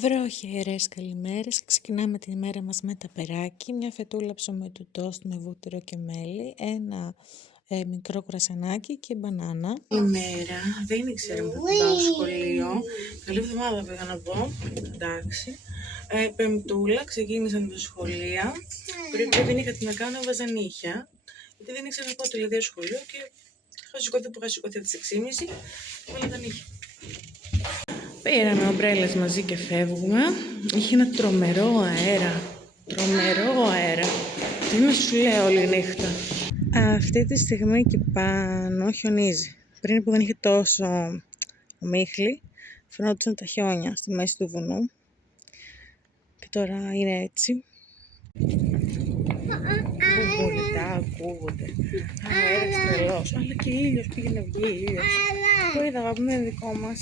Βροχερές καλημέρες. Ξεκινάμε την ημέρα μας με ταπεράκι, μια φετούλα ψωμί του τόστ με βούτυρο και μέλι, ένα μικρό κρασανάκι και μπανάνα. Καλημέρα. Δεν ήξερα που θα πάω σχολείο. Καλή εβδομάδα πήγα να πω. Εντάξει. Πεμπτούλα, ξεκίνησαν τα σχολεία. Πριν δεν είχα τι να κάνω, έβαζα νύχια. Γιατί δεν ήξερα να πάω τηλεδία σχολείο και είχα σηκωθεί από τις 6.30 και έβαλα τα νύχια. Πήραμε ομπρέλες μαζί και φεύγουμε. Είχε ένα τρομερό αέρα. Τρομερό αέρα. Τι να σου λέω όλη νύχτα. Αυτή τη στιγμή εκεί πάνω χιονίζει. Πριν που δεν είχε τόσο ομίχλη, φαινόντουσαν τα χιόνια στη μέση του βουνού. Και τώρα είναι έτσι. Ακούγονται. Αέρας τρελός. Αλλά και ήλιος, πήγαινε να βγει ήλιος. Το είδα, αγαπημένο δικό μας.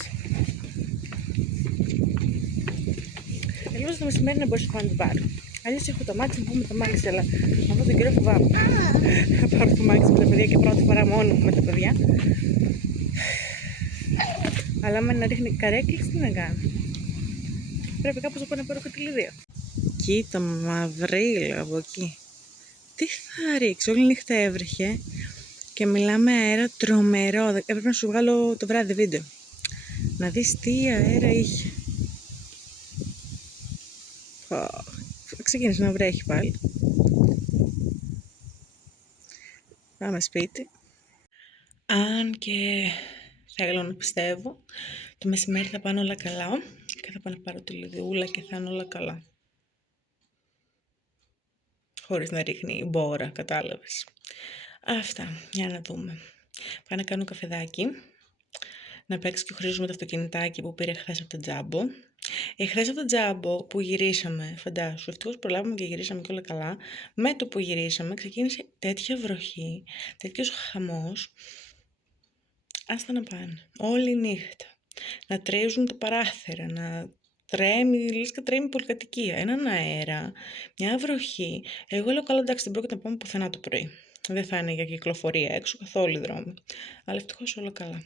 Ελπίζω το μεσημέρι να μπορείς να την πάρω. Αλλιώς έχω το μάξι, να πούμε το μάξι, αλλά αυτόν τον καιρό φοβάμαι. Θα πάρω το μάξι με τα παιδιά και πρώτη φορά μόνο με τα παιδιά. Αλλά άμα να ρίχνει καρέκλες, τι να κάνω. Πρέπει κάπως να πάω να πάρω κατηλιδίο. Κοίτα μαυρίλα από εκεί. Τι θα ρίξει, όλη νύχτα έβρεχε και μιλάμε αέρα τρομερό. Έπρεπε να σου βγάλω το βράδυ βίντεο. Να δεις τι αέρα είχε. Ξεκίνησε να βρέχει πάλι. Πάμε σπίτι. Αν και θέλω να πιστεύω, το μεσημέρι θα πάνε όλα καλά και θα πάω να πάρω τη λιδιούλα και θα είναι όλα καλά. Χωρίς να ρίχνει μπόρα, κατάλαβες. Αυτά, για να δούμε. Πάω να κάνω καφεδάκι, να παίξει και ο Χρήστος με το αυτοκινητάκι που πήρε χθες από τον Τζάμπο. Χθες από τον Τζάμπο που γυρίσαμε, φαντάσου, ευτυχώς προλάβαμε και γυρίσαμε και όλα καλά. Με το που γυρίσαμε ξεκίνησε τέτοια βροχή, τέτοιος χαμός. Άστα να πάνε, όλη νύχτα. Να τρέζουν τα παράθυρα, να τρέμει, λες και τρέμει πολυκατοικία. Έναν αέρα, μια βροχή. Εγώ λέω καλά, εντάξει, δεν πρόκειται να πάμε πουθενά το πρωί. Δεν θα είναι για κυκλοφορία έξω, καθόλου δρόμοι. Αλλά ευτυχώς όλα καλά.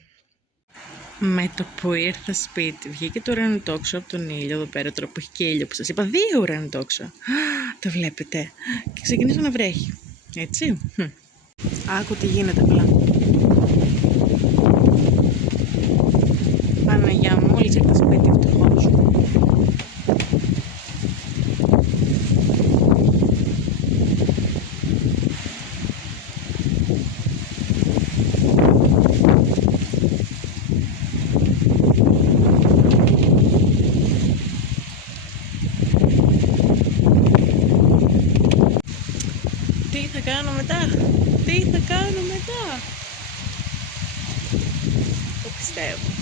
Με το που ήρθα σπίτι, βγήκε το ουρανοτόξο από τον ήλιο εδώ πέρα, τώρα που έχει και ήλιο που σας είπα, 2 ουρανοτόξα. Το βλέπετε. Και ξεκίνησε να βρέχει. Έτσι. Άκου τι γίνεται απλά. Παναγιά μου, μόλις ήρθα σπίτι, ευτυχώς. Τι θα κάνω μετά, το πιστεύω.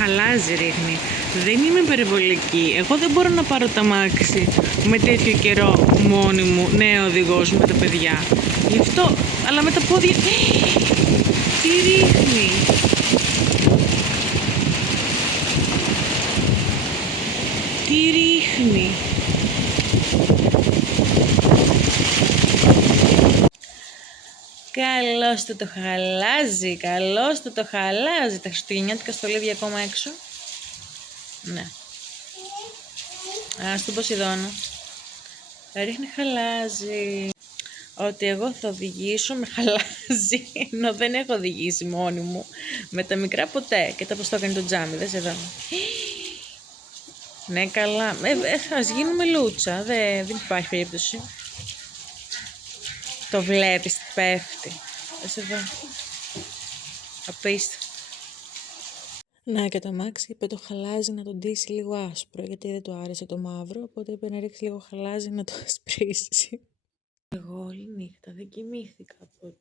Χαλάζει ρίχνει. Δεν είμαι υπερβολική. Εγώ δεν μπορώ να πάρω τα μάξι με τέτοιο καιρό μόνη μου, νέο οδηγός με τα παιδιά. Γι' αυτό, αλλά με τα πόδια... Τι ρίχνει. Τι ρίχνει. Καλώς το χαλάζει, το χαλάζει. Τα χριστουγεννιάτικα στολίδια ακόμα έξω. Ναι. Στον Ποσειδώνα. Ρίχνει χαλάζει. Ότι εγώ θα οδηγήσω με χαλάζει, ενώ δεν έχω οδηγήσει μόνη μου. Με τα μικρά ποτέ. Και τα πως το έκανε το τζάμι, δες εδώ. Ναι, καλά. Ας γίνουμε λούτσα, δεν υπάρχει περίπτωση. Το βλέπεις τι πέφτει. Δες εδώ. Απίστευτο. Να και το αμάξι είπε το χαλάζι να τον ντύσει λίγο άσπρο, γιατί δεν του άρεσε το μαύρο, οπότε είπε να ρίξει λίγο χαλάζι να το ασπρίσει. Εγώ όλη νύχτα δεν κοιμήθηκα από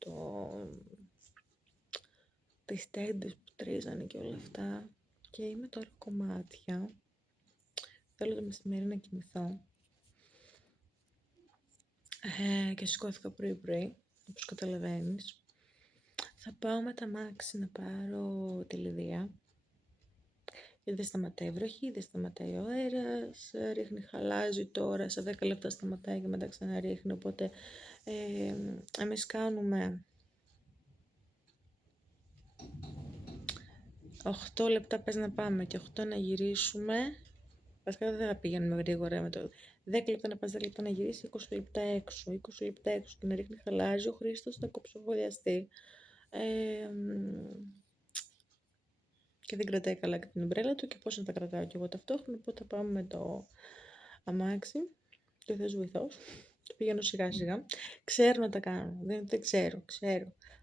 τις τέντες που τρίζανε και όλα αυτά. Και είμαι τώρα κομμάτια. Θέλω το μεσημέρι να κοιμηθώ. Και σηκώθηκα πρωί-πρωί, όπως καταλαβαίνεις. Θα πάω με τα μάξι να πάρω τη Λιδία. Γιατί δεν σταματάει η βροχή, δεν σταματάει ο αέρας, ρίχνει, χαλάζει τώρα, σε 10 λεπτά σταματάει και μετά ξαναρίχνει, οπότε εμείς κάνουμε 8 λεπτά πες να πάμε και 8 να γυρίσουμε. Βασικά δεν θα πηγαίνουμε γρήγορα με το 10 λεπτά να πας, 10 λεπτά να γυρίσει, 20 λεπτά έξω, 20 λεπτά έξω και να ρίχνει, χαλάζει. Ο Χρήστος θα κοψοχωριαστεί. Και δεν κρατάει καλά και την ομπρέλα του και πώς να τα κρατάω κι εγώ ταυτόχρονα, οπότε θα πάμε με το αμάξι και ο Θεός βοηθός. Και πηγαίνω σιγά σιγά. Ξέρω να τα κάνω, δεν ξέρω.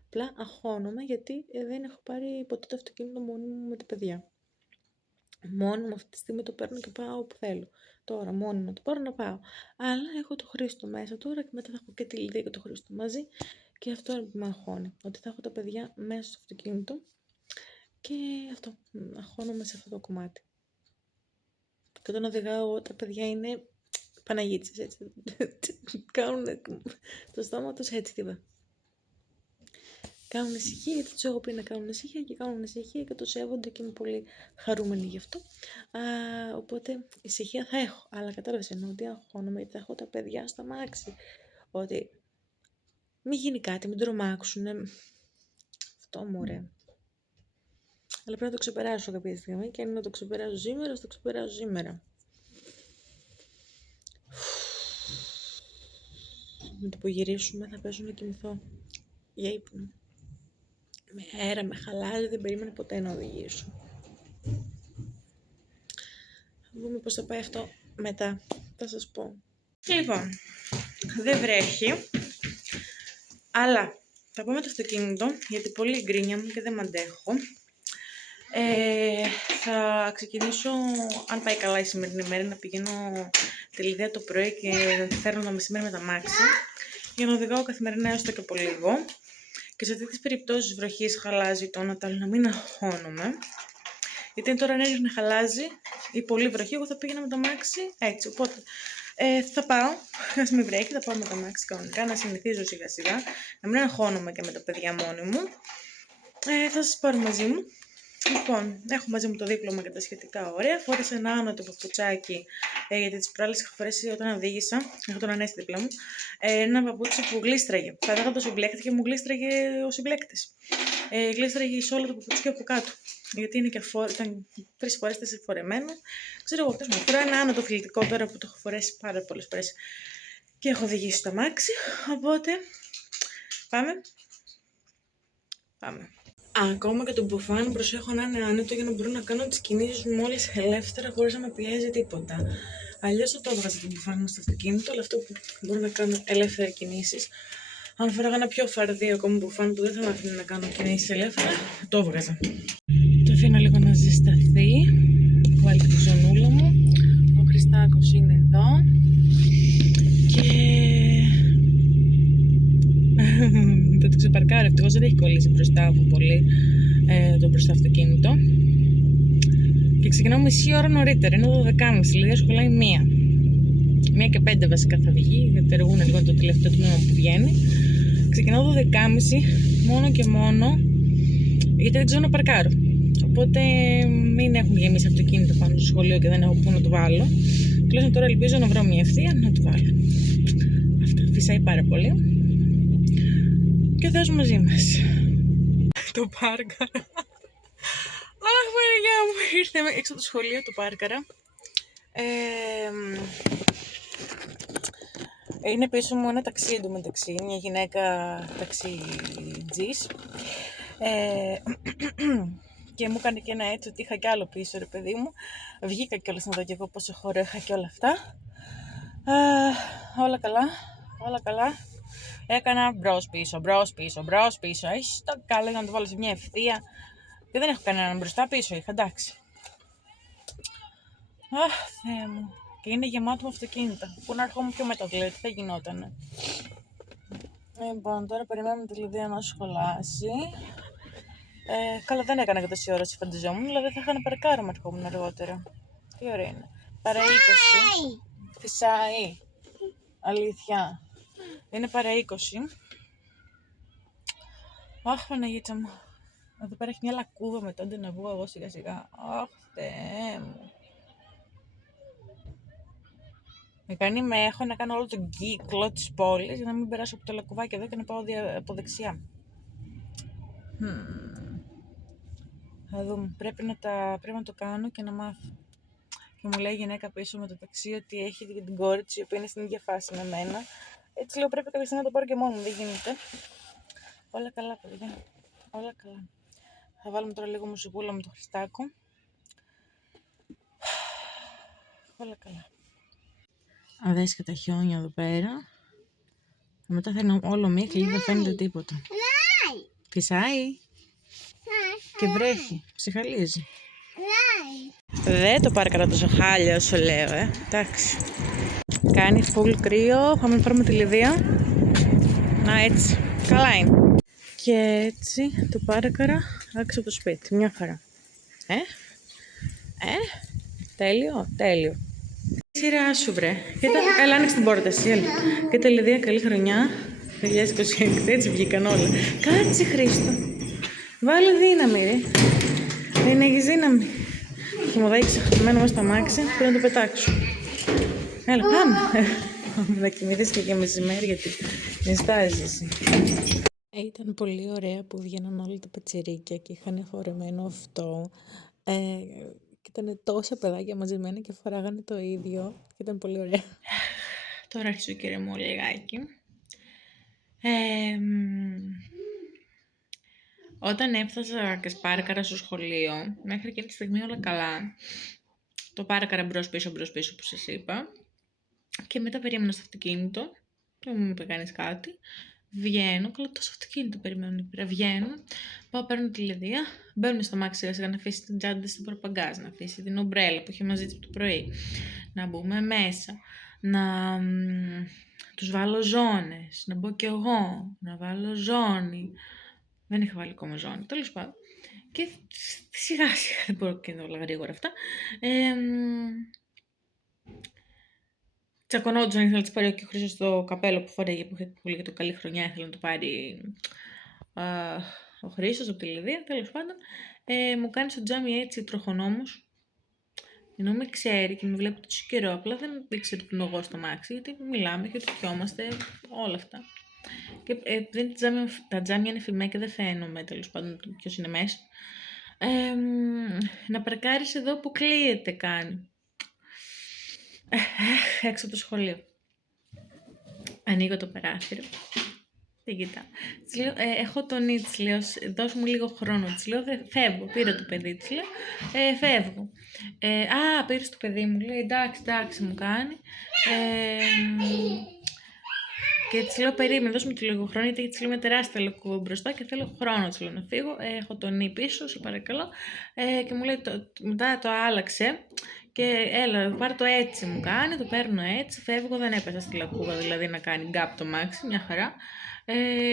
Απλά αγχώνομαι γιατί δεν έχω πάρει ποτέ το αυτοκίνητο μόνη μου με τα παιδιά. Μόνη μου αυτή τη στιγμή το παίρνω και πάω όπου θέλω. Τώρα μόνη μου το πάρω να πάω. Αλλά έχω το Χρήστο μέσα τώρα και μετά θα έχω και τη Λιδία και το Χρήστο μαζί. Και αυτό είναι που με αγχώνει. Ότι θα έχω τα παιδιά μέσα στο αυτοκίνητο. Και αυτό, αγχώνομαι σε αυτό το κομμάτι. Και όταν οδηγάω, τα παιδιά είναι Παναγίτσες, έτσι. Κάνουν το στόμα τους έτσι τίποτα. Κάνουν ησυχία, γιατί τους έχω πει να κάνουν ησυχία και κάνουν ησυχία και το σέβονται και είμαι πολύ χαρούμενη γι' αυτό. Οπότε ησυχία θα έχω, αλλά κατάλαβες εννοώ ότι αγχώνομαι γιατί θα έχω τα παιδιά στο αμάξι. Ότι μην γίνει κάτι, μην τρομάξουνε. Αυτό μου ωραία. Αλλά πρέπει να το ξεπεράσω κάποια στιγμή και αν είναι να το ξεπεράσω σήμερα, θα το ξεπεράσω σήμερα. Με το που γυρίσουμε θα πέσω να κοιμηθώ για ύπνο. Με αέρα, με χαλάζει, δεν περίμενα ποτέ να οδηγήσω. Θα δούμε πώς θα πάει αυτό μετά, θα σας πω. Λοιπόν, δεν βρέχει, αλλά θα πάω με το αυτοκίνητο, γιατί πολύ γκρίνια μου και δεν μ' αντέχω. Θα ξεκινήσω, αν πάει καλά η σημερινή μέρα, να πηγαίνω τη Λιδία το πρωί και να φέρνω το μεσημέρι με τα μάξι, για να οδηγάω καθημερινά έστω και από λίγο. Και σε αυτές τις περιπτώσεις βροχής, χαλάζει το Νατάλ, να μην αγχώνομαι. Γιατί τώρα αν έριχνε χαλάζει ή πολύ βροχή, εγώ θα πήγαινα με το μάξι έτσι. Οπότε θα πάω, ας μην βρέχει, θα πάω με το μάξι κανονικά, να συνηθίζω σιγά σιγά, να μην αγχώνομαι και με τα παιδιά μόνη μου. Θα σας πάρω μαζί μου. Λοιπόν, έχω μαζί μου το δίπλωμα και τα σχετικά ωραία. Φόρεσα ένα άνωτο παπουτσάκι, γιατί τις προάλλες είχα φορέσει όταν οδήγησα. Έχω τον Ανέστη δίπλα μου. Ένα παπούτσι που γλίστραγε. Θα δέχα το συμπλέκτη και μου γλίστραγε ο συμπλέκτης. Γλίστραγε σε όλο το παπούτσι από κάτω. Γιατί είναι και ήταν 3 φορές 4 φορεμένο. Ξέρω εγώ, πες μου, φοράω ένα άνωτο φιλτικό τώρα που το έχω φορέσει πάρα πολλές φορές και έχω οδηγήσει στο αμάξι. Οπότε πάμε. Ακόμα και το μπουφάν προσέχω να είναι άνετο για να μπορώ να κάνω τις κινήσεις μου όλες ελεύθερα χωρίς να με πιέζει τίποτα. Αλλιώς θα το έβγαζα το μπουφάν μου στο αυτοκίνητο, αλλά αυτό που μπορώ να κάνω ελεύθερα κινήσεις. Αν φοράγα ένα πιο φαρδί ακόμα μπουφάν που δεν θα με αφήνει να κάνω κινήσεις ελεύθερα, το έβγαζα. Το αφήνω λίγο να ζεσταθεί. Βάλτε τη ζωνούλα μου. Ο Χριστάκος είναι εδώ. Και θα το ξεπαρκάρω, ευτυχώς δεν έχει κολλήσει μπροστά μου πολύ το μπροστά αυτοκίνητο. Και ξεκινάω μισή ώρα νωρίτερα, είναι 12.30, δηλαδή σχολάει 1 και 5 βασικά θα βγει, γιατί εργούν λίγο το τελευταίο τμήμα που βγαίνει. Ξεκινάω 12.30 μόνο και μόνο γιατί δεν ξέρω να παρκάρω. Οπότε μην έχουν γεμίσει αυτοκίνητο πάνω στο σχολείο και δεν έχω πού να το βάλω. Τουλάχιστον τώρα ελπίζω να βρω μια ευθεία να το βάλω. Αυτά, φυσάει πάρα πολύ. Και ο Θεός μαζί μας. Το πάρκαρα. Αχ, Μαρία μου, ήρθε έξω από το σχολείο, το πάρκαρα. Είναι πίσω μου ένα ταξί εντωμεταξύ, μια γυναίκα ταξιτζής. Και μου έκανε και ένα έτσι ότι είχα κι άλλο πίσω, ρε παιδί μου. Βγήκα κιόλας να δω κι εγώ πόσο χώρο είχα και όλα αυτά. Όλα καλά. Έκανα μπρος πίσω. Έχεις το καλό για να το βάλω σε μια ευθεία. Και δεν έχω κανέναν μπροστά, πίσω είχα, εντάξει. Αχ, Θεέ μου. Και είναι γεμάτο με αυτοκίνητα. Πού να ερχόμουν πιο μετά, δηλαδή, τι θα γινότανε. Λοιπόν, τώρα περιμένουμε τη Λιδία να σχολάσει. Καλά, δεν έκανα για τόση ώρα όσο φανταζόμουν, δηλαδή θα είχα να παρκάρω, ερχόμουν αργότερα. Τι ώρα είναι? Παρά 20. Φυσάει. Αλήθεια. Είναι παρά 20. Αχ, Παναγίτσα μου. Εδώ πέρα έχει μια λακκούβα με τότε να βγω εγώ σιγά σιγά. Αχ, Θεέ μου. Έχω να κάνω όλο τον κύκλο της πόλης για να μην περάσω από το λακκουβάκι εδώ και να πάω από δεξιά. Θα δούμε. Πρέπει να το κάνω και να μάθω. Και μου λέει η γυναίκα πίσω με το ταξί ότι έχει και την κόρη της η οποία είναι στην ίδια φάση με μένα. Έτσι λέω πρέπει κάποια στιγμή να το πάρω και μόνο μου. Δεν γίνεται. Όλα καλά, παιδιά. Όλα καλά. Θα βάλουμε τώρα λίγο μουσικούλα με το Χριστάκο. Όλα καλά. Αδέσαι και τα χιόνια εδώ πέρα. Μετά θα είναι όλο μίχλι, δεν φαίνεται τίποτα. Φυσάει. Και βρέχει. Ψυχαλίζει. Δεν το πάρε κατά τόσο χάλια όσο λέω, εντάξει. Κάνει full κρύο. Πάμε να πάρουμε τη Λιδία. Να έτσι. Καλά είναι. Και έτσι το πάρκαρα έξω από το σπίτι. Μια χαρά. Τέλειο. Σειρά σου βρε. Κοίτα, έλα άνοιξε την πόρτα εσύ, έλα. Κοίτα Λιδία, καλή χρονιά. 2026, έτσι βγήκαν όλα. Κάτσε Χρήστο. Βάλε δύναμη ρε. Δεν έχεις δύναμη. Και μου δείξει χαμένο μέσα στο αμάξι, πρέπει να το πετάξω. Έλα, πάμε. Να κοιμηθείς και μεσημέρι γιατί νιστάζεις εσύ. Ήταν πολύ ωραία που βγαίναν όλα τα πετσιρίκια και είχαν φορεμένο αυτό. Και ήταν τόσα παιδάκια μαζεμένα και φοράγανε το ίδιο. Και ήταν πολύ ωραία. Τώρα αρχίζω και ηρεμώ λιγάκι. Όταν έφτασα και σπάρκαρα στο σχολείο, μέχρι εκείνη τη στιγμή όλα καλά. Το πάρκαρα μπρος-πίσω που σας είπα. Και μετά περίμενα στο αυτοκίνητο. Δεν μου είπε κανείς κάτι. Βγαίνω, καλά τόσο αυτοκίνητο περιμένω. Βγαίνω, πάω παίρνω τη Λιδία. Μπαίνουμε στο μάξι σιγά σιγά να αφήσει την τσάντα στην προπαγκάζ, να αφήσει την ομπρέλα που είχε μαζί της από το πρωί. Να μπούμε μέσα. Να τους βάλω ζώνες. Να μπω κι εγώ. Να βάλω ζώνη. Δεν είχα βάλει ακόμα ζώνη, τέλος πάντων. Και σιγά σιγά, δεν μπορώ και να όλα γρήγορα αυτά. Τσακωνόντουσαν, ήθελα να της πάρει και ο Χρήστος το καπέλο που φορέγε, που είχε πολύ για το καλή χρονιά, ήθελα να το πάρει ο Χρήστος από τη Λιδία, τέλος πάντων. Μου κάνει στο τζάμι έτσι τροχονόμος, ενώ με ξέρει και με βλέπει τόσο καιρό, απλά δεν ήξερε που είμαι εγώ στο μάξι, γιατί μιλάμε και πιόμαστε, όλα αυτά. Και επειδή τα τζάμια είναι φημαία και δεν φαίνομαι τέλος πάντων ποιος είναι μέσα. Να παρκάρεις εδώ που κλείεται κάνει. Έξω από το σχολείο. Ανοίγω το παράθυρο. Δεν κοιτάω. Της λέω, έχω τον νι, της λέω, δώσ' μου λίγο χρόνο. Της λέω, φεύγω. Πήρα το παιδί, της λέω, φεύγω. Πήρες το παιδί μου, λέει, εντάξει, μου κάνει. Και της λέω, περίμενε, δώσ' μου το λίγο χρόνο, γιατί της λέω, είμαι τεράστια λακκούβα μπροστά και θέλω χρόνο, της λέω, να φύγω. Έχω τον νι πίσω, σε παρακαλώ. Και μου λέει, μετά το άλλαξε. Και έλα, πάρ' το έτσι μου κάνει, το παίρνω έτσι, φεύγω, δεν έπεσα στη λακκούβα, δηλαδή να κάνει γκάπ το μάξι, μια χαρά.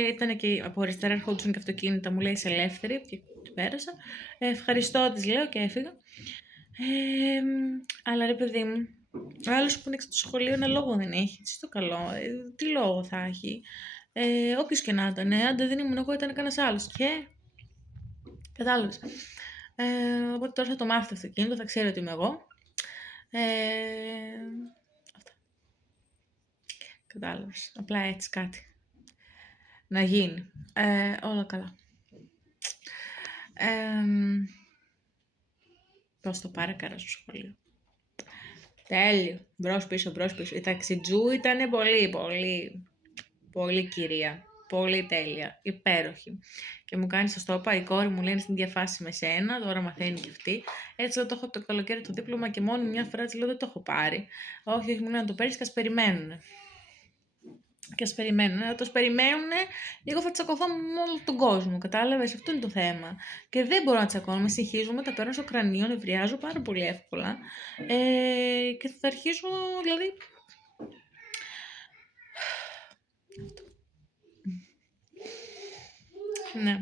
Ήταν και από αριστερά ερχόντουσαν και αυτοκίνητα, μου λέει είσαι ελεύθερη και πέρασα. Ευχαριστώ της λέω και έφυγα. Αλλά ρε παιδί μου, ο άλλος που είναι έξω το σχολείο ένα λόγο δεν έχει, τι στο καλό, τι λόγο θα έχει. Όποιος και να ήταν, αν δεν ήμουν εγώ ήταν κανένας άλλος και... Κατάλαβες. Οπότε τώρα θα το μάθει το αυτοκίνητο, θα ξέρει ότι είμαι εγώ. Αυτά. Κατάλαβες. Απλά έτσι κάτι. Να γίνει. Όλα καλά. Πώς το πάρκαρα στο σχολείο. Τέλειο. Μπρος πίσω. Η ταξιτζού ήταν πολύ κυρία. Πολύ τέλεια. Υπέροχη. Και μου κάνει σωστό όπα, η κόρη μου λέει είναι στην διαφάση με σένα, τώρα μαθαίνει και αυτή. Έτσι δεν το έχω από το καλοκαίρι το δίπλωμα και μόνο μια φορά της λέω δεν το έχω πάρει. Όχι, μου λέει να το παίρνεις και ας περιμένουνε. Και ας περιμένουν. Όταν περιμένουν, εγώ θα τσακωθώ με όλο τον κόσμο. Κατάλαβες, αυτό είναι το θέμα. Και δεν μπορώ να τσακώνω, με συγχύζομαι, τα παίρνω στο κρανίο, νευριάζω πάρα πολύ εύκολα. Και θα αρχίσω, δηλαδή. Ναι.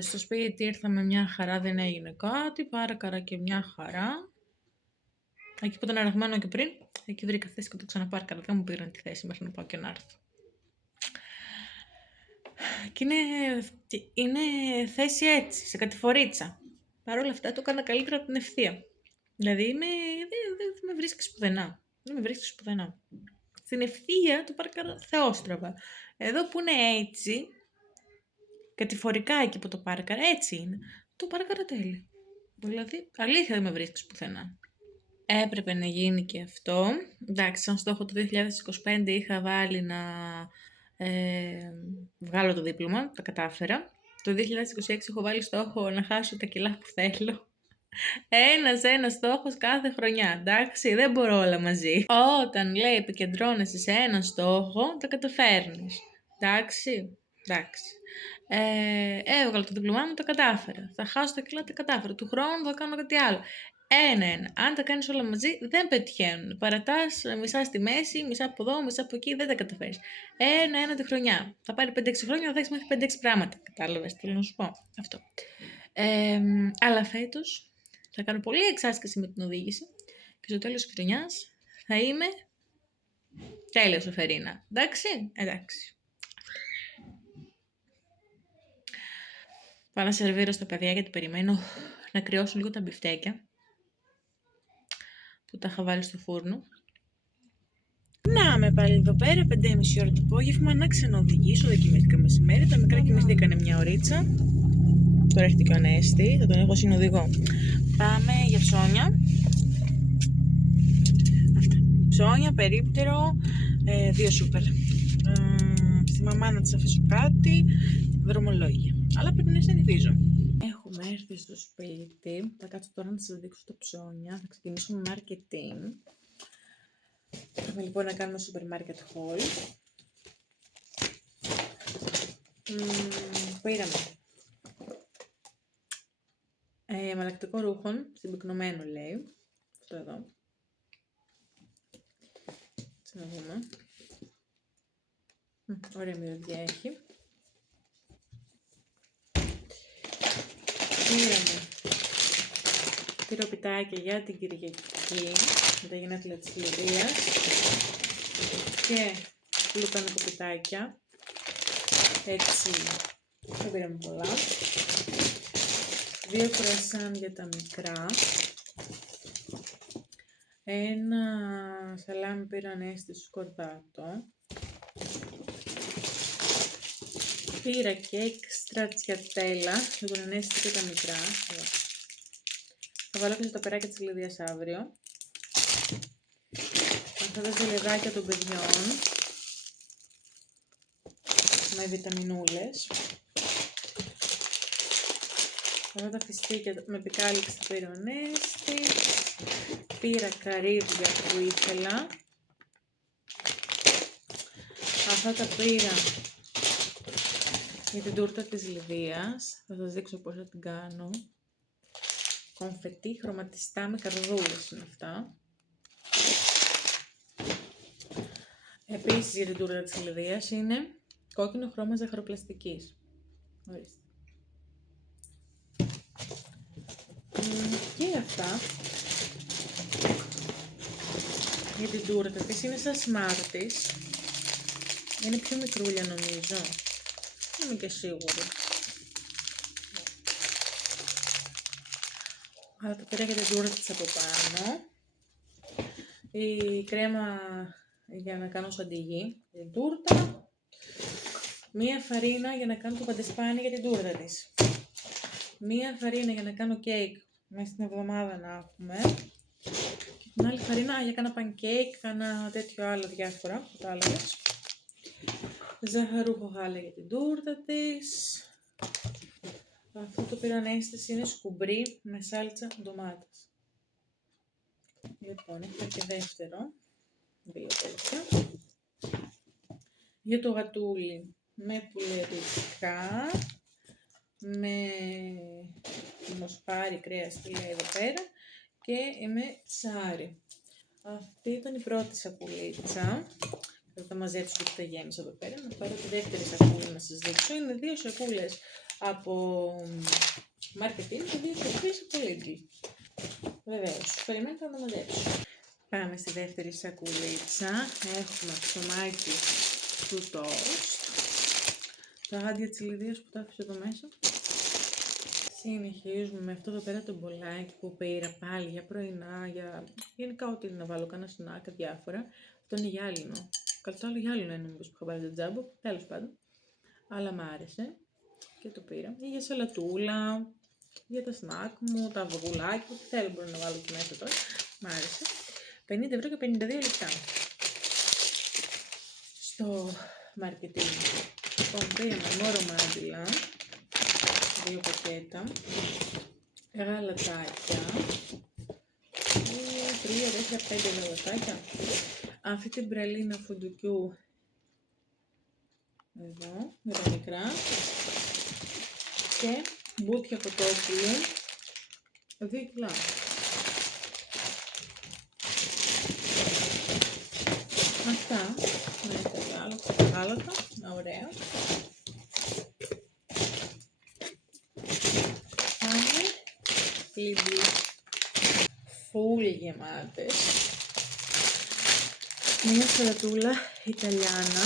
Στο σπίτι ήρθαμε μια χαρά, δεν έγινε κάτι, πάρκαρα και μια χαρά. Εκεί που ήταν αραγμένο και πριν, εκεί βρήκα θέση και το ξαναπάρκαρα, δεν μου πήραν τη θέση μέχρι να πάω και να έρθω. Και είναι θέση έτσι, σε κατηφορίτσα. Παρ' όλα αυτά το έκανα καλύτερα από την ευθεία. Δηλαδή δεν με βρίσκεις πουθενά. Δεν με βρίσκεις πουθενά. Στην ευθεία το πάρκαρα θεόστραβα. Εδώ που είναι έτσι, κατηφορικά εκεί που το πάρκαρα, έτσι είναι. Το πάρκαρα τέλει. Δηλαδή, αλήθεια δεν με βρίσκεις πουθενά. Έπρεπε να γίνει και αυτό. Εντάξει, σαν στόχο το 2025 είχα βάλει να βγάλω το δίπλωμα, τα κατάφερα. Το 2026 έχω βάλει στόχο να χάσω τα κιλά που θέλω. Ένας στόχος κάθε χρονιά, εντάξει, δεν μπορώ όλα μαζί. Όταν λέει επικεντρώνεσαι σε έναν στόχο, τα καταφέρνεις. Εντάξει. Έβγαλα το δίπλωμά μου, τα κατάφερα. Θα χάσω τα κιλά, τα κατάφερα. Του χρόνου θα κάνω κάτι άλλο. Ένα. Αν τα κάνεις όλα μαζί, δεν πετυχαίνουν. Παρατάς μισά στη μέση, μισά από εδώ, μισά από εκεί, δεν τα καταφέρεις. Ένα τη χρονιά. Θα πάρει 5-6 χρόνια, θα έχεις μέχρι 5-6 πράγματα. Κατάλαβες, θέλω να σου πω. Αυτό. Αλλά φέτος θα κάνω πολύ εξάσκηση με την οδήγηση και στο τέλος της χρονιάς θα είμαι τέλειος Εφερίνα. Εντάξει. Πάω να σερβίρω στα παιδιά γιατί περιμένω να κρυώσουν λίγο τα μπιφτέκια που τα είχα βάλει στο φούρνο. Να είμαι πάλι εδώ πέρα, 5:30 ώρα το απόγευμα, να ξαναοδηγήσω. Δοκιμήθηκα μεσημέρι, τα μικρά κοιμηθήκανε μια ωρίτσα. Τώρα έρχεται και ο Ανέστη, θα τον έχω συνοδηγό. Πάμε για ψώνια. Αυτά. Ψώνια, περίπτερο, 2 σούπερ. Στη μαμά να της αφήσω κάτι, δρομολόγια. Αλλά πρέπει να συνηθίζω. Έχουμε έρθει στο σπίτι. Θα κάτσω τώρα να σας δείξω τα ψώνια. Θα ξεκινήσω με marketing. Πάμε λοιπόν να κάνουμε supermarket haul. Πήραμε μαλακτικό ρούχων, συμπυκνωμένο λέει. Αυτό εδώ. Να δούμε. Ωραία μυρωδιά έχει. Πήραμε τυροπιτάκια για την Κυριακή, με τα γενέθλια της Λιδίας. Και λουκανοκοπιτάκια. Έτσι, δεν πήραμε πολλά. 2 κρουασάν για τα μικρά. Ένα σαλάμι πήρα Ανέστη σκορδάτο. Πήρα και έξτρα τσιατέλα για τον Ανέστη και τα μικρά. Θα βάλω και στα περάκια της Λιδίας αύριο. Αυτά τα ζελεδάκια των παιδιών με βιταμινούλες. Αυτά τα φιστίκια με επικάλυψη του πήρε ο Ανέστης. Πήρα καρύδια που ήθελα. Αυτά τα πήρα για την τούρτα της Λιδίας. Θα σας δείξω πώς θα την κάνω. Κομφετί χρωματιστά με καρδούλες είναι αυτά. Επίσης για την τούρτα της Λιδίας είναι κόκκινο χρώμα ζαχαροπλαστικής. Ορίστε. Και αυτά για την τούρτα της είναι σαν Smarties. Είναι πιο μικρούλια νομίζω. Δεν είμαι και σίγουρη. Αλλά το πήρα για την τούρτα της από πάνω. Η κρέμα για να κάνω σαντιγί για την τούρτα. Μία φαρίνα για να κάνω το παντεσπάνι για την τούρτα της. Μία φαρίνα για να κάνω κέικ μέσα στην εβδομάδα να έχουμε. Και την άλλη φαρίνα για κάνα πανκέικ, κάνα τέτοιο άλλο διάφορα, κατάλαβες. Ζαχαρούχο γάλα για την τούρτα της. Αυτό το πήρα Ανέστηση, είναι σκουμπρί με σάλτσα ντομάτας. Λοιπόν, έχω και δεύτερο. 2 τέτοια. Για το γατούλι με πουλερικά. Με μοσχάρι, κρέας, τι λέει εδώ πέρα. Και με ψάρι. Αυτή ήταν η πρώτη σακουλίτσα. Θα τα μαζέψω και τα γέμισα εδώ πέρα. Να πάρω τη δεύτερη σακούλα να σας δείξω. Είναι 2 σακούλες από marketing και 2 κρυφές από Lidl. Βεβαίως, περιμένετε να το μαζέψω. Πάμε στη δεύτερη σακουλίτσα. Έχουμε ψωμάκι του toast. Τα γάντια της Λιδίας που τα άφησε εδώ μέσα. Συνεχίζουμε με αυτό εδώ πέρα το μπολάκι που πήρα πάλι για πρωινά, για γενικά ό,τι να βάλω, κάνα σνάκα, διάφορα. Αυτό είναι γυάλινο. Καλό το άλλο γυάλινο είναι που είχα βάλει το τζάμπο, τέλος πάντων. Αλλά μ' άρεσε και το πήρα. Για σαλατούλα, για τα σνακ μου, τα αυγουλάκια, ό,τι θέλω μπορώ να βάλω εκεί μέσα τώρα. Μ' άρεσε. 50 ευρώ και 52 λεπτά. Στο marketing. Λοιπόν, πήραμε μόρο μάντιλα. 2 πακέτα, γαλατάκια, 3, 4, 5 γαλατάκια, αυτή την πραλίνα φουντουκιού εδώ, με τα μικρά, και μπούτια κοτόπουλου, 2 κιλά. Αυτά, με τα γάλατα, ωραία. Lidl full γεμάτες. Μια σαλατούλα Ιταλιάνα.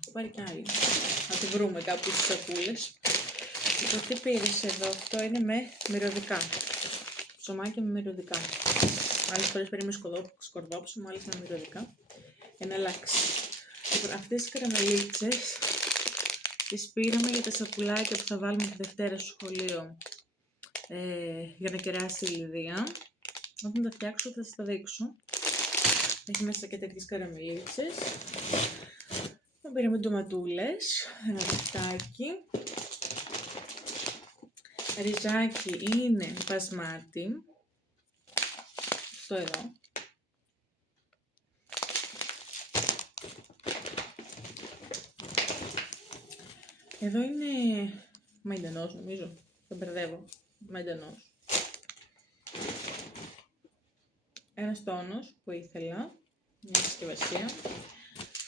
Θα πάρει κι άλλη. Θα τη βρούμε κάπου στις σακούλες. Το τι πήρες εδώ, αυτό είναι με μυρωδικά. Ψωμάκι με μυρωδικά. Άλλες φορές παίρνει με σκορδόψωμο, άλλες με μυρωδικά. Εναλλάξει. Λοιπόν, αυτές τις καραμελίτσες τις πήραμε για τα σακουλάκια που θα βάλουμε τη Δευτέρα στο σχολείο για να κεράσει η Λιδία. Όταν τα φτιάξω θα σας τα δείξω. Έχει μέσα και τέτοιες καραμελίτσες. Πήραμε ντοματούλες, ένα λεπτάκι. Ριζάκι είναι μπασμάτι. Αυτό εδώ. Εδώ είναι μαϊντανός νομίζω, δεν μπερδεύω, μαϊντανός. Ένας τόνος που ήθελα, μια συσκευασία.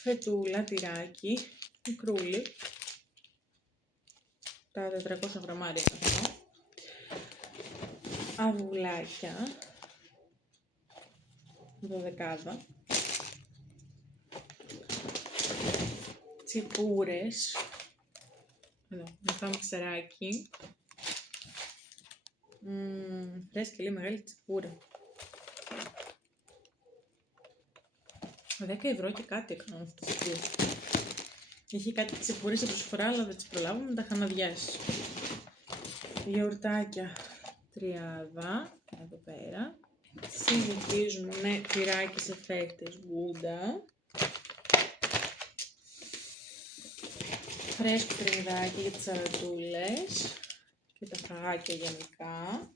Φετούλα, τυράκι, μικρούλι. Τα 400 γραμμάρια είναι αυτό. Αυγουλάκια, 12. Τσιπούρες. Εδώ, να φάμε ξεράκι. Φρέσκη, λέει μεγάλη τσιπούρα. 10 ευρώ και κάτι έκαναν αυτές τις τσιπούρες. Είχε κάτι τσιπούρες σε προσφορά, αλλά δεν τις προλάβουμε, τα είχαν αδειάσει. Γιαουρτάκια, τριάδα, εδώ πέρα. Συνεχίζουμε με τυράκι σε φέκτες Γκούντα. Φρέσκο κρεμμυδάκι για τις σαλατούλες και τα φαγάκια γενικά.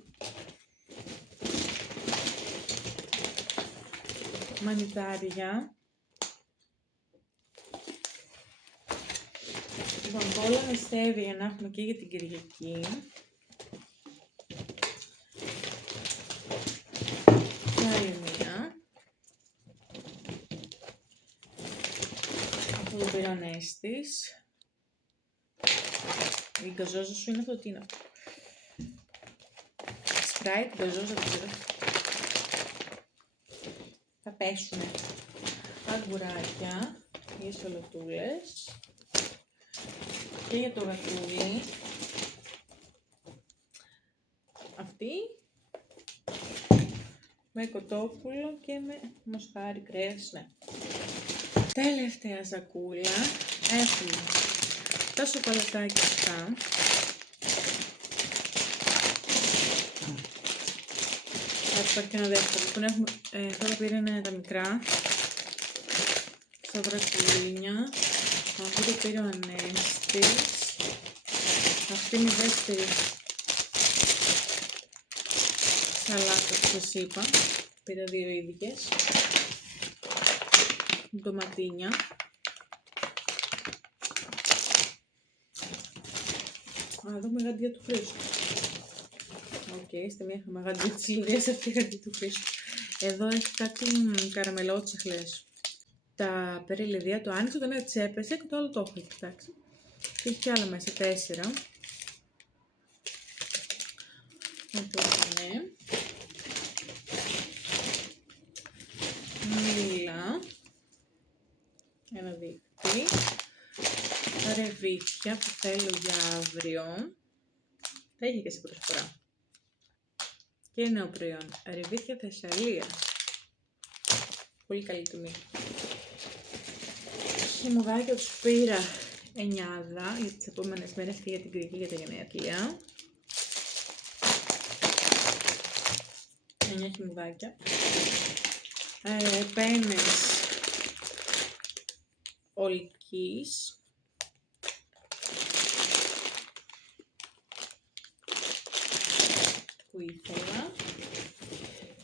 Μανιτάρια. Λοιπόν, όλα με στέβη για να έχουμε και για την Κυριακή. Και άλλη μία. Αυτό το πήρε ο Ανέστης. Η γκαζόζα σου είναι αυτό, τι είναι αυτό? Sprite, γκαζόζα, δεν ξέρω. Θα πέσουνε. Αγκουράκια για σαλατούλες. Και για το γατούλι. Αυτή. Με κοτόπουλο και με μοσχάρι, κρέας, ναι. Τελευταία σακούλα. Έχουμε τα σοκολατάκια αυτά. Υπάρχει και ένα δεύτερο. Λοιπόν, έχουμε, τώρα πήραν τα μικρά. Στα βρακουλίνια. Αυτό το πήρε ο Ανέστης. Αυτή είναι η δεύτερη σαλάτα που σας είπα. Πήρα 2 ίδιες. Ντοματίνια. Εδώ με γαντία του Χρήστου. Οκ, στη μία είχαμε γαντία της Λιδίας, αυτή η γαντία του Χρήστου. Εδώ έχει κάτι καραμελότσεχλες. Τα πήρε η Λιδία, το άνοιξε, το ένα της έπεσε και το άλλο το έχω, κοιτάξτε. Και έχει κι άλλα μέσα, 4. Οπότε, ναι. Μήλα. Ένα δίχτυ. Ρεβίθια που θέλω για αύριο. Τα έχει και σε προσφορά. Και νέο προϊόν. Ρεβίθια Θεσσαλία. Πολύ καλή τιμή. Χυμουδάκια τους πήρα 9 για τις επόμενες μέρες και για την Κρήτη για τα γενέθλια. 9 χυμουδάκια. Πένες ολικής. Που ήθελα.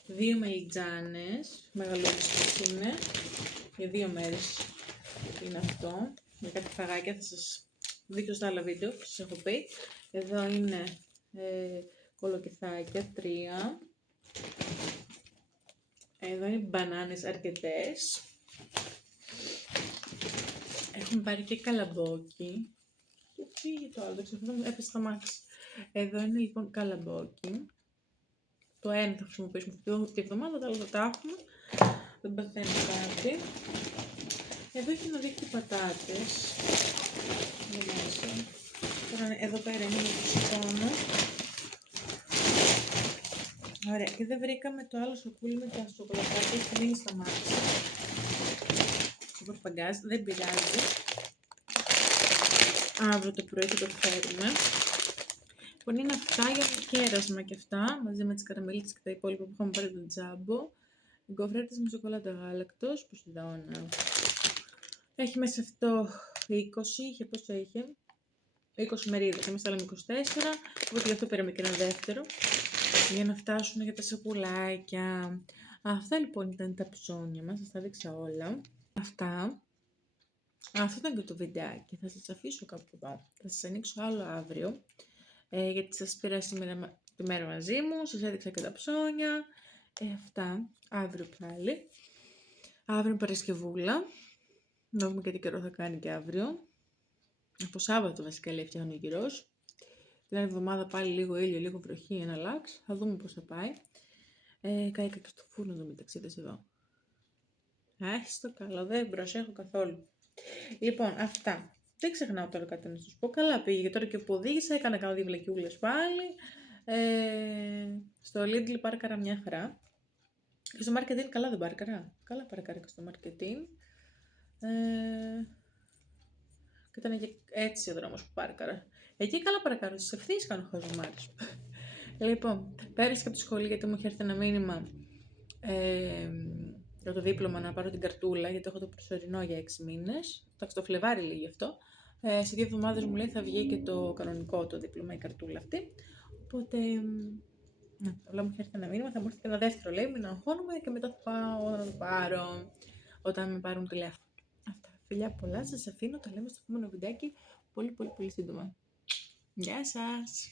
2 μελιτζάνες. Μεγαλόφιστες είναι. Για 2 μέρες είναι αυτό. Με κάτι φαγάκια θα σας δείξω στα άλλα βίντεο που σας έχω πει. Εδώ είναι κολοκυθάκια 3. Εδώ είναι μπανάνες αρκετές. Έχουμε πάρει και καλαμπόκι. Και φύγει το άλλο, δεν ξέρω, έπεσε στο μάξι. Εδώ είναι λοιπόν καλαμπόκι. Το ένα θα χρησιμοποιήσουμε αυτή τη εβδομάδα, τα άλλα θα τα έχουμε. Δεν παθαίνει κάτι. Εδώ έχει ένα δίχτυ πατάτες. Εδώ πέρα είναι το σηκώνω. Ωραία, και δεν βρήκαμε το άλλο σοκούλι με τα σοκολατάκια, έχει μείνει στα μάτια. Όπως παγκάζει, δεν πειράζει. Αύριο το πρωί θα το φέρουμε. Λοιπόν, είναι αυτά για κέρασμα και αυτά, μαζί με τις καραμελίτες και τα υπόλοιπα που είχαμε πάρει τον τζάμπο. Γκοφρέτες με σοκολάτα γάλακτος, Ποσειδώνα. Έχει μέσα αυτό 20, είχε πόσο είχε. 20 μερίδες, εμείς θέλαμε 24, οπότε γι' αυτό πήραμε και ένα δεύτερο. Για να φτάσουν για τα σακουλάκια. Αυτά λοιπόν ήταν τα ψώνια μας, σας τα δείξα όλα. Αυτά. Αυτό ήταν και το βιντεάκι, θα σας αφήσω κάπου εδώ. Θα σας ανοίξω άλλο αύριο, γιατί σας πήρα σήμερα τη μέρα μαζί μου, σας έδειξα και τα ψώνια. Αυτά, αύριο πάλι. Αύριο Παρασκευούλα. Να δούμε και τι καιρό θα κάνει και αύριο. Από Σάββατο βασικά λέει φτιάχνει ο καιρός. Την άλλη εβδομάδα πάλι λίγο ήλιο, λίγο βροχή, ένα λάξ. Θα δούμε πώς θα πάει. Κάηκα και στο φούρνο εδώ μεταξύ της εδώ. Στο καλό, δεν προσέχω καθόλου. Λοιπόν, αυτά. Δεν ξεχνάω τώρα κάτι να σας πω. Καλά πήγε. Τώρα και που οδήγησα, έκανα κάνα 2 βλακιούλες πάλι. Στο Lidl πάρκαρα μια χαρά. Και στο marketing καλά δεν πάρκαρα. Καλά πάρκαρα και στο marketing. Και ήταν και έτσι ο δρόμος που πάρκαρα. Εκεί καλά παρακάρω, στις ευθύς κάνω χαζομάρες. Λοιπόν, πέρασε και από τη σχολή γιατί μου είχε έρθει ένα μήνυμα για το δίπλωμα να πάρω την καρτούλα, γιατί έχω το προσωρινό για 6 μήνες. Εντάξει, το Φλεβάρι λέει γι' αυτό. Σε 2 εβδομάδες μου λέει θα βγει και το κανονικό το δίπλωμα, η καρτούλα αυτή. Οπότε, απλά μου είχε έρθει ένα μήνυμα, θα μου έρθει και ένα δεύτερο λέει, μην αγχώνομαι και μετά θα πάω να το πάρω όταν με πάρουν τηλέφωνο. Αυτά. Φιλιά πολλά, σας αφήνω, τα λέμε στο επόμενο βιντεάκι πολύ σύντομα. Γεια σας!